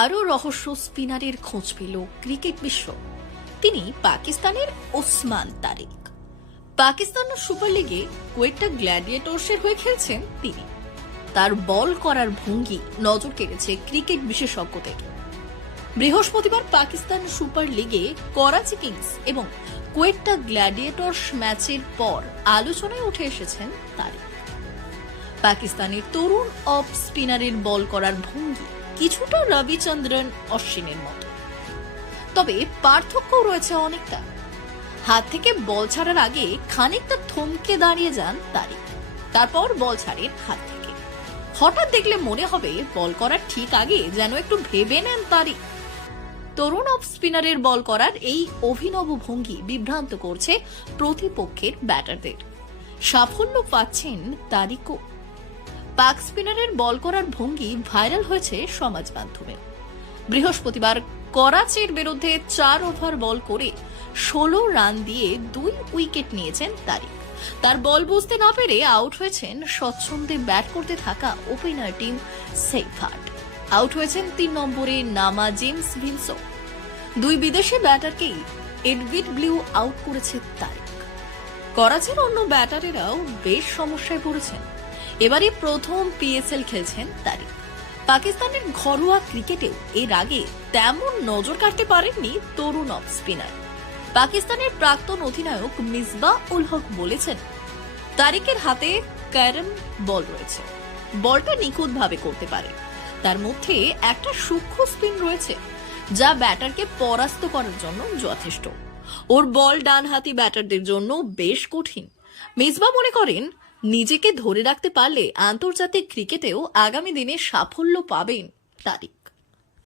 আরো রহস্য স্পিনারের খোঁজ পেল ক্রিকেট বিশ্ব। তিনি পাকিস্তানের ওসমান তারিক। পাকিস্তান সুপার লিগে কোয়েটা গ্ল্যাডিয়েটর্সের হয়ে খেলছেন তিনি। তার বল করার ভঙ্গি নজর কেড়েছে ক্রিকেট বিশেষজ্ঞদের। বৃহস্পতিবার পাকিস্তান সুপার লিগে করাচি কিংস এবং কোয়েটা গ্ল্যাডিয়েটর্স ম্যাচের পর আলোচনায় উঠে এসেছেন তারিক। পাকিস্তানের তরুণ অফ স্পিনারের বল করার ভঙ্গি কিছুটা রবিচন্দ্রন অশ্বিনের মতো, তবে পার্থক্যও রয়েছে অনেকটা। হাত থেকে বল ছাড়ার আগে খানিকটা থমকে দাঁড়িয়ে যান তারিক, তারপর বল ছাড়েন হাত থেকে। হঠাৎ দেখলে মনে হবে বল করার ঠিক আগে যেন একটু ভেবে নেন তারিক। তরুণ অফ স্পিনারের বল করার এই অভিনব ভঙ্গি বিভ্রান্ত করছে প্রতিপক্ষের ব্যাটারদের। সাফল্য পাচ্ছেন তারিকও। পাক স্পিনারের বল করার ভঙ্গি ভাইরাল হয়েছে সমাজ মাধ্যমে। বৃহস্পতিবার করাচির বিরুদ্ধে 4 ওভার বল করে 16 রান দিয়ে 2 উইকেট নিয়েছেন তারিক। তার বল বুঝতে না পেরে আউট হয়েছেন স্বচ্ছন্দে ব্যাট করতে থাকা ওপেনার টিম সেইফার্ট। আউট হয়েছেন 3 নম্বরে নামা জেমস ভিনসো। 2 বিদেশি ব্যাটারকেই এডভিড ব্লিউ আউট করেছে তারিক। করাচির অন্য ব্যাটারেরাও বেশ সমস্যায় পড়েছেন। এবারে প্রথম পিএসএল খেলছেন তারিক। পাকিস্তানের ঘরোয়া ক্রিকেটেও এর আগে তেমন নজর কাটতে পারেননি তরুণ অফ স্পিনার। পাকিস্তানের প্রাক্তন অধিনায়ক মিসবাহ উল হক বলেছেন, তারিকের হাতে ক্যারম বল রয়েছে, বলটা নিখুঁতভাবে করতে পারে। তার মধ্যে একটা সূক্ষ্ম স্পিন রয়েছে যা ব্যাটারকে পরাস্ত করার জন্য যথেষ্ট। ওর বল ডানহাতি ব্যাটারদের জন্য বেশ কঠিন। মিসবাহ মনে করেন, নিজেকে ধরে রাখতে পারলে আন্তর্জাতিক ক্রিকেটেও আগামী দিনে সাফল্য পাবেন তারিক।